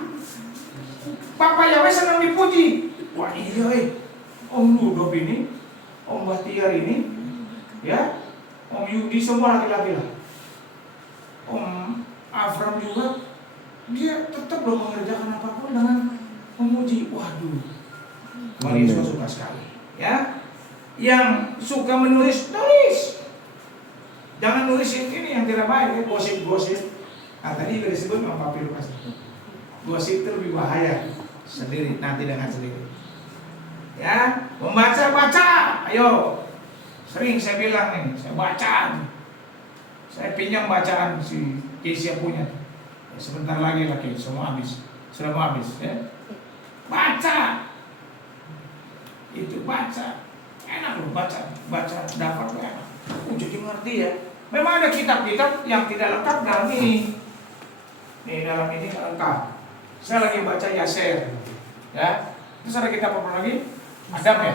Bapak Yahweh senang dipuji. Wah iya, Om Ludop ini, Om Bahtiar ini, ya, Om Yudi semua laki-laki lah. Om Afram juga, dia tetap belum mengerjakan apapun dengan memuji. Waduh, Tuhan Yesus suka sekali. Ya, yang suka menulis, jangan nulis ini yang tidak baik, ya, gosip. Nah tadi juga disebut sama Pak Pilkas. Gosip itu lebih bahaya sendiri, nanti dengan sendiri. Ya, membaca, ayo. Sering saya bilang nih, saya baca. Saya pinjam bacaan si Kesia punya. Ya, sebentar lagi semua habis. Sudah mau habis, ya. Baca. Itu baca. Enak loh baca dapat loh enak. Jadi ngerti ya. Memang ada kitab-kitab yang tidak lengkap dalam ini. Nih dalam ini lengkap. Saya lagi baca Yaser. Ya. Terus ada kitab apa lagi? Adam ya?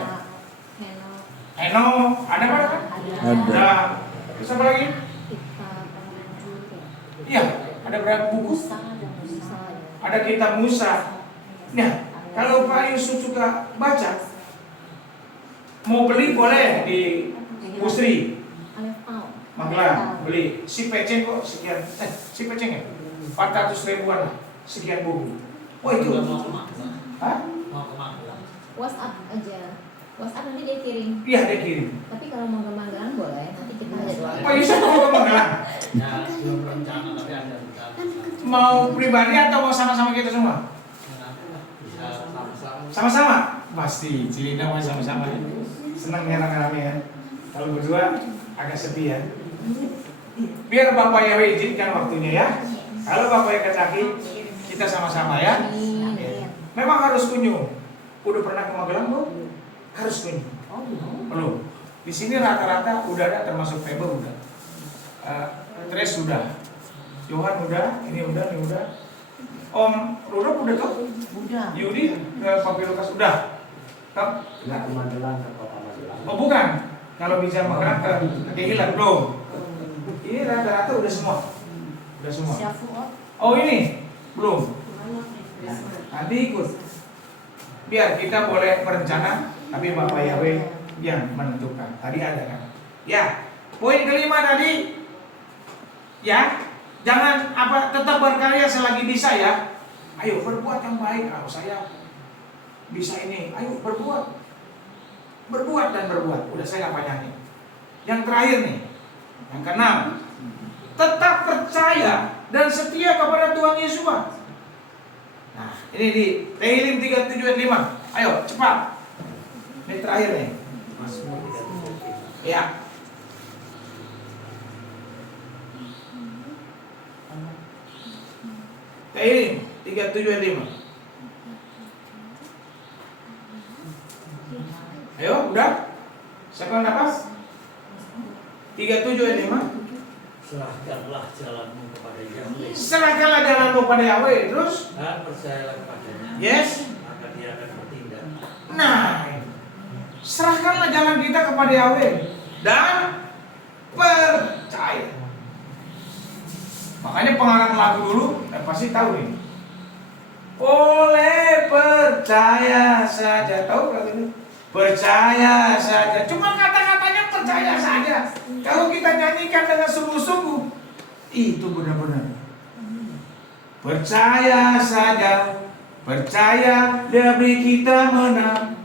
Eno, ada apa? Ada. Terus apa lagi? Iya, ada berapa buku? Ada kitab Musa. Nah, kalau Pak Yusuf suka baca, mau beli boleh di Pusri Magelang, beli si peceng kok sekian, si peceng ya 400 ribuan lah, sekian buku. Oh itu? Hah? WhatsApp aja. WhatsApp nanti dia kirim. Iya dia kirim. Tapi kalau mau ke Magelang boleh, nanti kita jadwal. Pak Yusuf mau ke Magelang? Ya, belum rencana tapi ada rencana. Mau pribadi atau mau sama-sama kita semua? Bisa sama-sama. Sama-sama? Pasti, Cilinda mau sama-sama ya. Senang ya rame-rame ya. Kalau berdua agak sepi ya. Biar Bapak Yahweh izinkan waktunya ya. Kalau Bapak yang ketaki, kita sama-sama ya. Memang harus kunjung. Udah pernah ke Magelang belum? Harus kunjung. Belum. Di sini rata-rata udah ada, termasuk Febe udah. Tres sudah. Johan udah, ini udah. Om Rudolf udah tuh? Udah. Yudi ke Papi Lukas udah. Nggak ke Magelang, ke kota Magelang. Oh bukan. Kalau bisa Magelang ke Kehilan belum. Ini rata-rata udah semua. Udah semua. Oh ini belum. Nanti ikut. Biar kita boleh berencana, tapi Bapak Yahweh yang menentukan. Tadi ada kan? Ya. Poin kelima tadi. Ya. Jangan tetap berkarya selagi bisa ya. Ayo berbuat yang baik. Kalau saya bisa ini, ayo berbuat. Berbuat dan berbuat. Udah saya nggak panjangin. Yang terakhir nih, yang keenam, tetap percaya dan setia kepada Tuhan Yesus. Nah, ini di Tehillim 37 ayat 5. Ayo cepat. Ini terakhir nih. Mazmur 37. Ya. Tehillim 37 ayat 5. Ayo, udah? Siapa yang dapat? 37 ayat 5. Serahkanlah jalanmu kepada Yahweh. Serahkanlah jalanmu kepada Yahweh. Terus? Dan percayalah kepadanya. Yes. Maka dia akan bertindak. Nah, serahkanlah jalan kita kepada Yahweh dan percaya. Makanya pengarang lagu dulu, pasti tahu nih. Oleh percaya saja, tahu lagu ini? Percaya saja. Cuma kata-katanya percaya saja. Kalau kita nyanyikan dengan sungguh-sungguh, itu benar-benar. Percaya saja, percaya dia beri kita menang.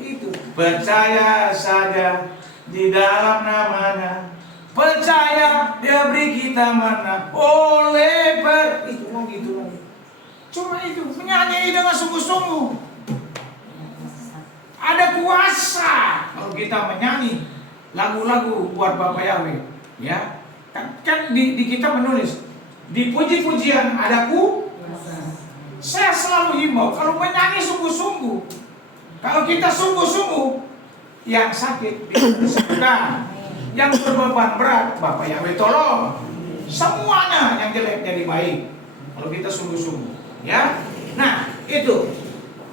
Itu percaya saja di dalam namanya. Percaya dia beri kita menang. Oleh itu lagi. Cuma itu menyanyi dengan sungguh-sungguh. Ada kuasa kalau kita menyanyi lagu-lagu buat Bapak Yahweh, ya. Kan di kita menulis di puji-pujian ada kuasa. Saya selalu himbau kalau menyanyi sungguh-sungguh. Kalau kita sungguh-sungguh, yang sakit disembuhkan, yang berbeban berat Bapak Yahweh tolong. Semuanya yang jelek jadi baik kalau kita sungguh-sungguh, ya. Nah, itu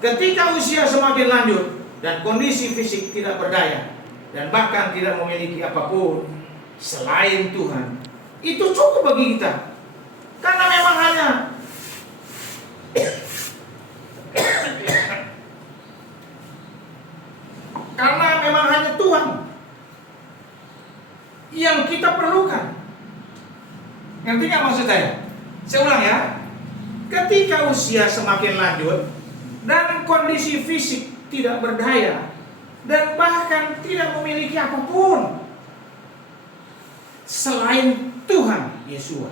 ketika usia semakin lanjut dan kondisi fisik tidak berdaya dan bahkan tidak memiliki apapun selain Tuhan, itu cukup bagi kita. Karena memang hanya Tuhan yang kita perlukan. Ngerti nggak maksud saya? Saya ulang ya. Ketika usia semakin lanjut dan kondisi fisik tidak berdaya dan bahkan tidak memiliki apapun selain Tuhan Yesus,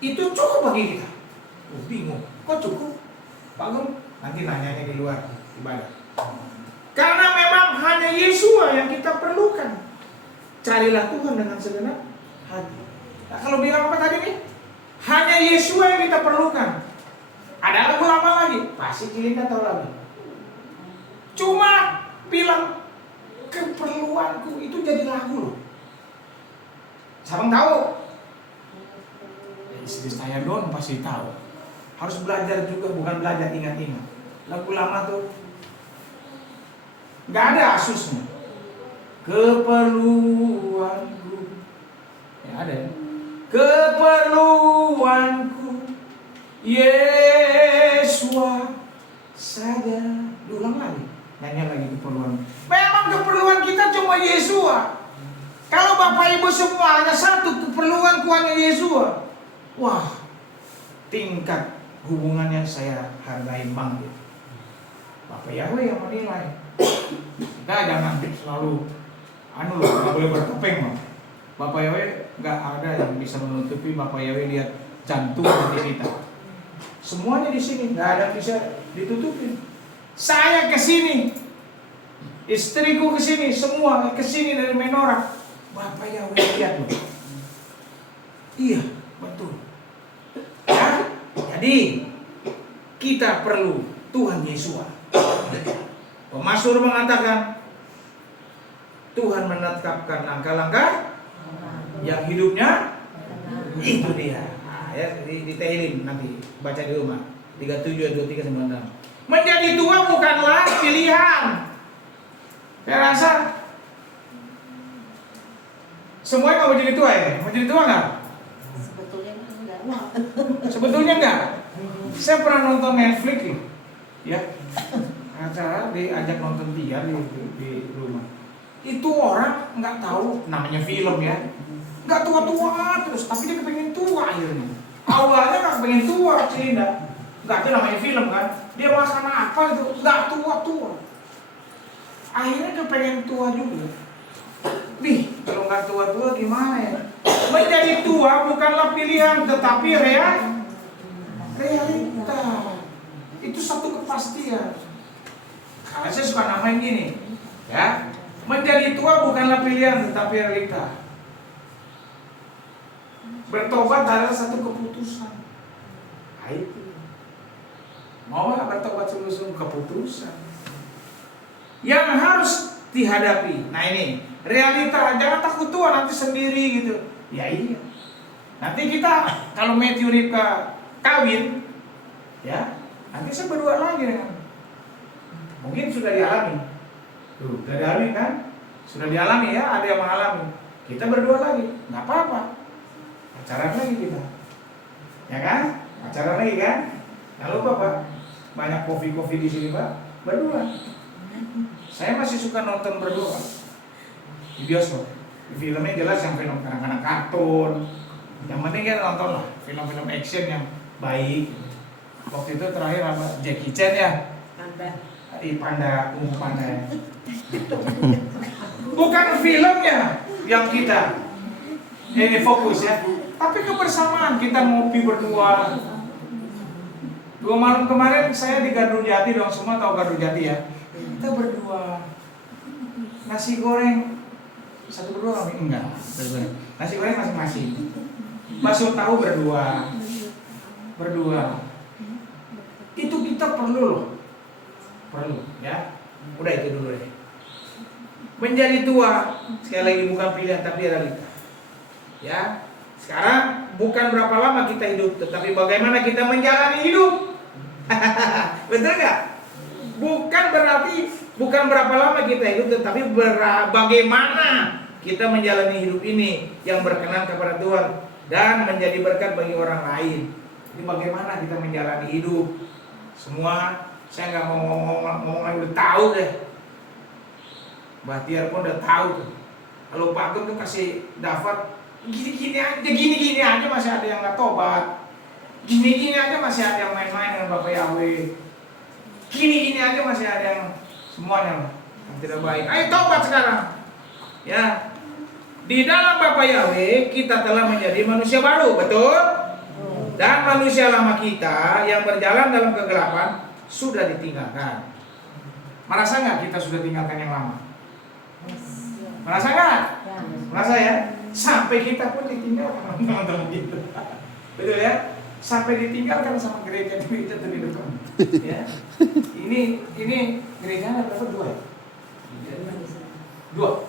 itu cukup bagi kita. Oh, bingung, kok cukup? Pak Gum, nanti nanyanya di luar ibadah. Karena memang hanya Yesus yang kita perlukan. Carilah Tuhan dengan segenap hati. Nah, kalau bilang apa tadi nih? Hanya Yesus yang kita perlukan. Ada lagu lama lagi, pasti Cilinda tahu lagi. Cuma bilang keperluanku itu jadi lagu loh. Siapa tahu? Istri saya doang pasti tahu. Harus belajar juga, bukan belajar ingat-ingat. Lagu lama tuh nggak ada asusnya. Keperluanku, ya ada ya. Keperluanku Yesua saja. Diulang lagi, nyanyi lagi keperluan. Memang keperluan kita cuma Yesua. Kalau Bapak Ibu semua hanya satu, keperluanku hanya Yesua. Wah, tingkat hubungannya saya hargai banget. Bapak Yahweh yang menilai. Kita jangan selalu nggak boleh bertopeng loh. Bapak Yahweh nggak ada yang bisa menutupi. Bapak Yahweh lihat jantung hati kita. Semuanya di sini, nggak ada yang bisa ditutupin. Saya ke sini, istriku ke sini, semua ke sini dari Menora. Bapak Yahweh lihat loh. Iya, betul. Ya, jadi kita perlu Tuhan Yesus. Pemasmur mengatakan Tuhan menetapkan langkah-langkah yang hidupnya itu dia. Nah, ya, di Tehillim nanti baca di rumah 37 23 96. Menjadi tua bukanlah pilihan. Saya rasa semuanya mau jadi tua ya? Mau jadi tua nggak? Sebetulnya enggak. Saya pernah nonton Netflix loh, ya. Acara diajak nonton dia di rumah. Itu orang nggak tahu namanya film ya, nggak tua-tua terus, tapi dia kepengen tua akhirnya. Awalnya nggak kepengen tua, Cilinda. Nggak tahu namanya film kan. Dia makan apa itu, nggak tua-tua. Akhirnya kepengen tua juga. Nih, kalau nggak tua-tua gimana ya? Menjadi tua bukanlah pilihan, tetapi realita. Itu satu kepastian. Karena saya suka namain gini, ya. Menjadi tua bukanlah pilihan, tetapi realita. Bertobat adalah satu keputusan. Itu. Mau nggak bertobat sungguh-sungguh? Keputusan yang harus dihadapi. Nah ini realita. Jangan takut tua nanti sendiri gitu. Ya iya. Nanti kita kalau Matthew Ripka kawin, ya nanti saya berdua lagi dengan. Mungkin sudah dialami. Tuh, sudah dialami kan? Sudah dialami ya, ada yang mengalami. Kita berdua lagi, nggak apa-apa. Pacaran lagi kita, ya kan? Pacaran lagi kan? Jangan lupa Pak, banyak kopi di sini Pak. Berdua. Saya masih suka nonton berdua di bioskop. Filmnya jelas yang film kanak-kanak kartun. Yang penting kita nonton lah film-film action yang baik. Waktu itu terakhir apa? Jackie Chan ya. Panda, Kung Fu Panda. Bukan filmnya yang kita ini fokus ya, tapi kebersamaan. Kita ngopi berdua. 2 malam kemarin saya di Gardu Jati dong, semua tahu Gardu Jati ya. Kita berdua nasi goreng satu berdua kami enggak. Nasi goreng masing-masing. Bakso tahu berdua. Itu kita perlu loh. Perlu ya. Udah itu dulu deh. Menjadi tua sekali lagi bukan pilihan tapi realita. Ya. Sekarang bukan berapa lama kita hidup, tetapi bagaimana kita menjalani hidup. Betul nggak? Bukan berapa lama kita hidup, tetapi bagaimana kita menjalani hidup ini yang berkenan kepada Tuhan dan menjadi berkat bagi orang lain. Jadi bagaimana kita menjalani hidup. Semua saya nggak mau ngomong udah tahu deh. Mbak Tiar pun udah tahu tuh. Kalau Pak Gun tuh kasih daftar gini-gini aja masih ada yang nggak tobat. Gini-gini aja masih ada yang main-main dengan Bapak Yahweh. Gini-gini aja masih ada yang semuanya lah yang tidak baik. Ayo tobat sekarang. Ya. Di dalam Bapak Yahweh kita telah menjadi manusia baru, betul? Dan manusia lama kita yang berjalan dalam kegelapan sudah ditinggalkan. Merasa nggak kita sudah tinggalkan yang lama? Merasa nggak? Merasa ya? Sampai kita pun ditinggalkan teman-teman gitu. Betul ya? Sampai ditinggalkan sama gereja itu di depan. Ya. Ini gerejanya berapa? 2 ya? 2.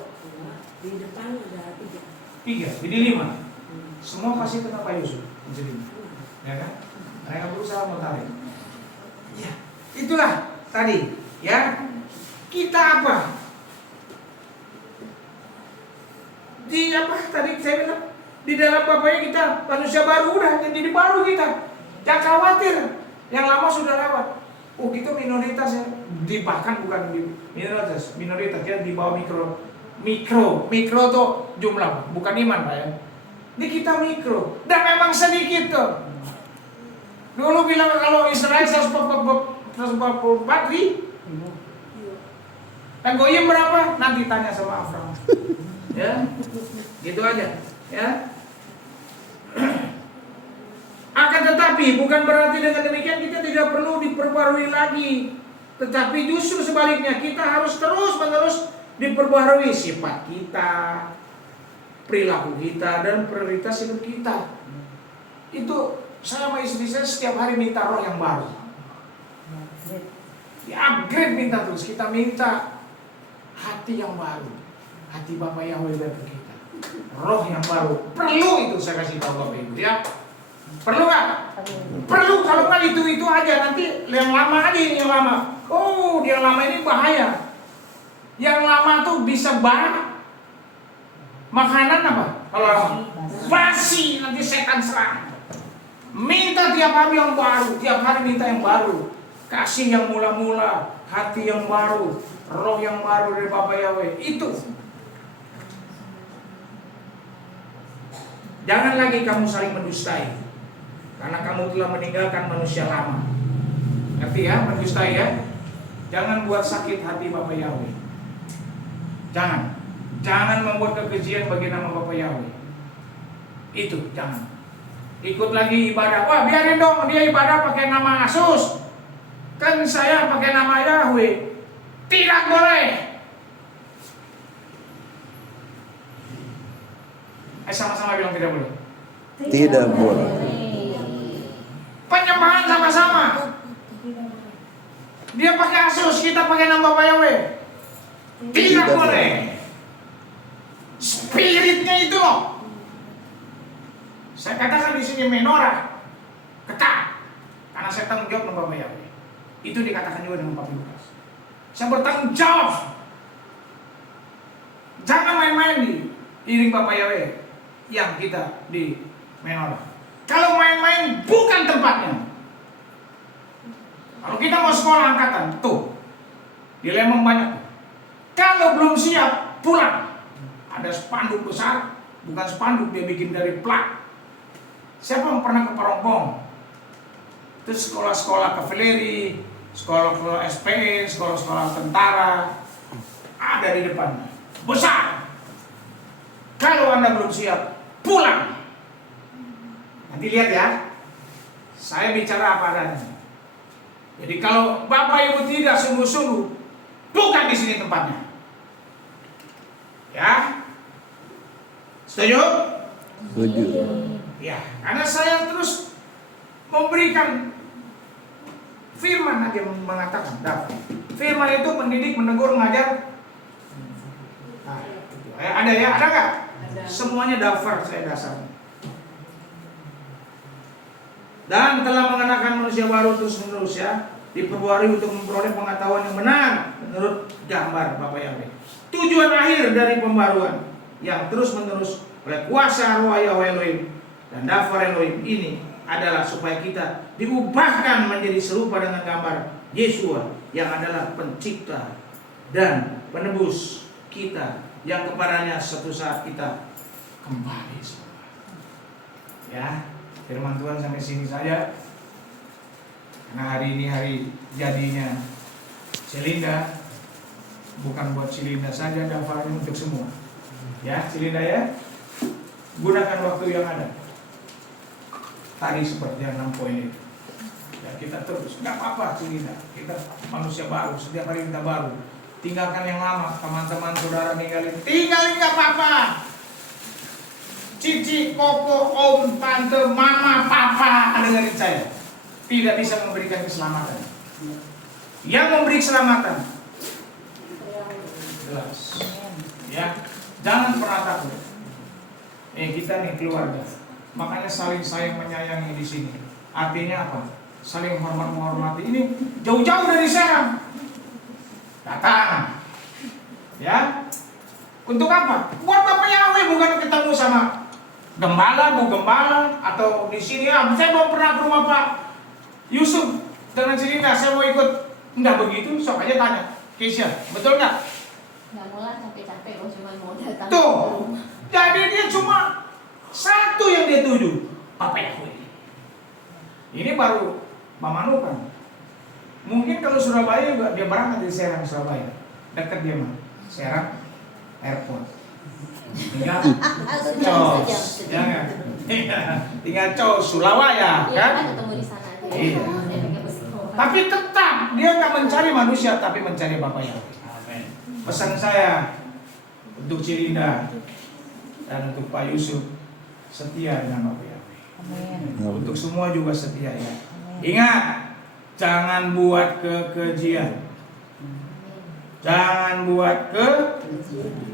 Di depan ada 3, jadi 5. Semua pasti kena Pak Yusuf. Jadi, ya kan? Mereka berusaha menarik. Ya, itulah tadi. Ya, kita apa? Di apa tadi saya bilang? Di dalam Bapaknya kita manusia baru, udah jadi baru kita. Jangan khawatir, yang lama sudah lewat. Oh, kita minoritas ya. Bahkan bukan di minoritas ya, di bawah mikro tuh jumlah, bukan iman Pak ya. Ini kita mikro, dan memang sedikit tuh. Dulu bilang kalau Israel 144 ribu, dan goyim berapa? Nanti tanya sama Afram. Ya, gitu aja. Ya. Akan tetapi bukan berarti dengan demikian kita tidak perlu diperbarui lagi. Tetapi justru sebaliknya kita harus terus-menerus diperbarui sifat kita, perilaku kita, dan prioritas hidup kita. Itu saya sama istri saya setiap hari minta roh yang baru. Di-upgrade minta terus, kita minta hati yang baru. Hati Bapak Yahweh bagi kita. Roh yang baru. Perlu itu saya kasih tahu Bapak Ibu ya. Perlu nggak? Perlu. Kalau nggak itu aja nanti yang lama aja ini yang lama. Oh, yang lama ini bahaya. Yang lama tuh bisa banyak. Makanan apa? Kalau lama basi nanti setan serang. Minta tiap hari yang baru, tiap hari minta yang baru. Kasih yang mula-mula, hati yang baru, roh yang baru dari Bapak Yahweh. Itu. Jangan lagi kamu saling mendustai, karena kamu telah meninggalkan manusia lama. Ngerti ya, mendustai ya? Jangan buat sakit hati Bapak Yahweh. Jangan membuat kekejian bagi nama Bapak Yahweh. Itu, jangan. Ikut lagi ibadah. Wah, biarin dong dia ibadah pakai nama Asus. Kan saya pakai nama Yahweh. Tidak boleh. Sama-sama bilang tidak boleh. Tidak boleh. Penyembahan sama-sama. Dia pakai Asus, kita pakai nama Bapak Yahweh. Tidak boleh. Spiritnya itu loh. Saya katakan di sini menorah, ketat, karena saya tanggung jawab dengan Bapak Yahweh. Itu dikatakan juga dengan Pak Lukas. Saya bertanggung jawab. Jangan main-main di iring Bapak Yahweh yang kita di menorah. Kalau main-main bukan tempatnya. Kalau kita mau sekolah angkatan, tuh di Lembang banyak. Kalau belum siap, pulang. Ada spanduk besar, bukan spanduk, dia bikin dari plat. Siapa yang pernah ke Parompong? Itu sekolah-sekolah kavaleri, sekolah-sekolah SPN, sekolah-sekolah tentara, ada di depan. Besar. Kalau Anda belum siap, pulang. Nanti lihat ya. Saya bicara apa adanya. Jadi kalau Bapak Ibu tidak sungguh-sungguh, bukan di sini tempatnya. Ya. Setuju? Setuju. Ya, karena saya terus memberikan firman aja mengatakan. Firman itu mendidik, menegur, mengajar. Nah, ada ya, ada nggak? Ada. Semuanya daftar saya dasar. dan telah mengenakan manusia baru terus menerus ya, diperbarui untuk memperoleh pengetahuan yang benar menurut gambar Bapa Yahweh. Tujuan akhir dari pembaruan yang terus menerus oleh kuasa Roh Yahweh Elohim dan Dafar Elohim ini adalah supaya kita diubahkan menjadi serupa dengan gambar Yesua yang adalah pencipta dan penebus kita, yang kepadanya suatu saat kita kembali semua. Ya, firman Tuhan sampai sini saja. Karena hari ini hari jadinya Cilinda, bukan buat Cilinda saja, daftarnya untuk semua. Ya, Cilinda ya, gunakan waktu yang ada. Tadi seperti yang 6 poin itu. Ya, kita terus, nggak apa-apa Cilinda. Kita manusia baru, setiap hari kita baru. Tinggalkan yang lama, teman-teman saudara tinggalin nggak apa-apa. Cici, koko, om, tante, mama, papa, dengerin saya. Tidak bisa memberikan keselamatan. Yang memberi keselamatan jelas. Ya, jangan pernah takut. Kita nih keluarga. Makanya saling sayang menyayangi di sini. Artinya apa? Saling hormat menghormati. Ini jauh-jauh dari Serang. Datang. Ya. Untuk apa? Buat Bapak Yahweh, bukan ketemu sama gembala, bu gembala, atau di sini saya belum pernah ke rumah Pak Yusuf dengan Cilinda, saya mau ikut. Enggak begitu, sok aja tanya Keisha, betul enggak? Nggak mulai capek-capek loh, cuma mau datang. Tuh, jadi dia cuma satu yang dia tuju, Bapak Yahweh. Ini baru memanukan. Mungkin kalau Surabaya juga dia berangkat dari Serang Surabaya, dekat dia mah, Serang Airport. Tinggal cos, ya kan? Tinggal cos Sulawaya, Iya kan? kan ketemu di sana aja. Iya. Saya pikir begitu. Tapi tetap dia nggak mencari manusia, tapi mencari Bapa Yahweh. Amin. Pesan saya untuk Cilinda dan untuk Pak Yusuf, setia dengan Bapa Yahweh. Untuk semua juga setia ya. Ingat, jangan buat kekejian. Jangan buat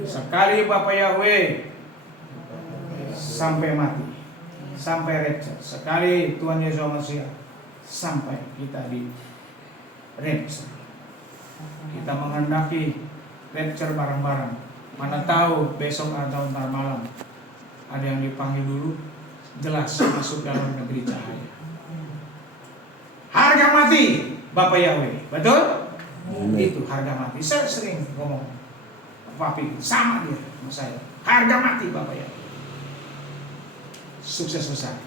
sekali Bapa Yahweh sampai mati, sampai rapture. Sekali Tuhan Yesus Mesias sampai kita di rapture. Kita menghendaki rapture bareng-bareng. Mana tahu besok atau ntar malam ada yang dipanggil dulu, jelas masuk dalam negeri cahaya. Harga mati Bapa Yahweh, betul? Itu harga mati. Saya sering ngomong, Papi sama dia sama saya. Harga mati Bapak ya. Sukses besar.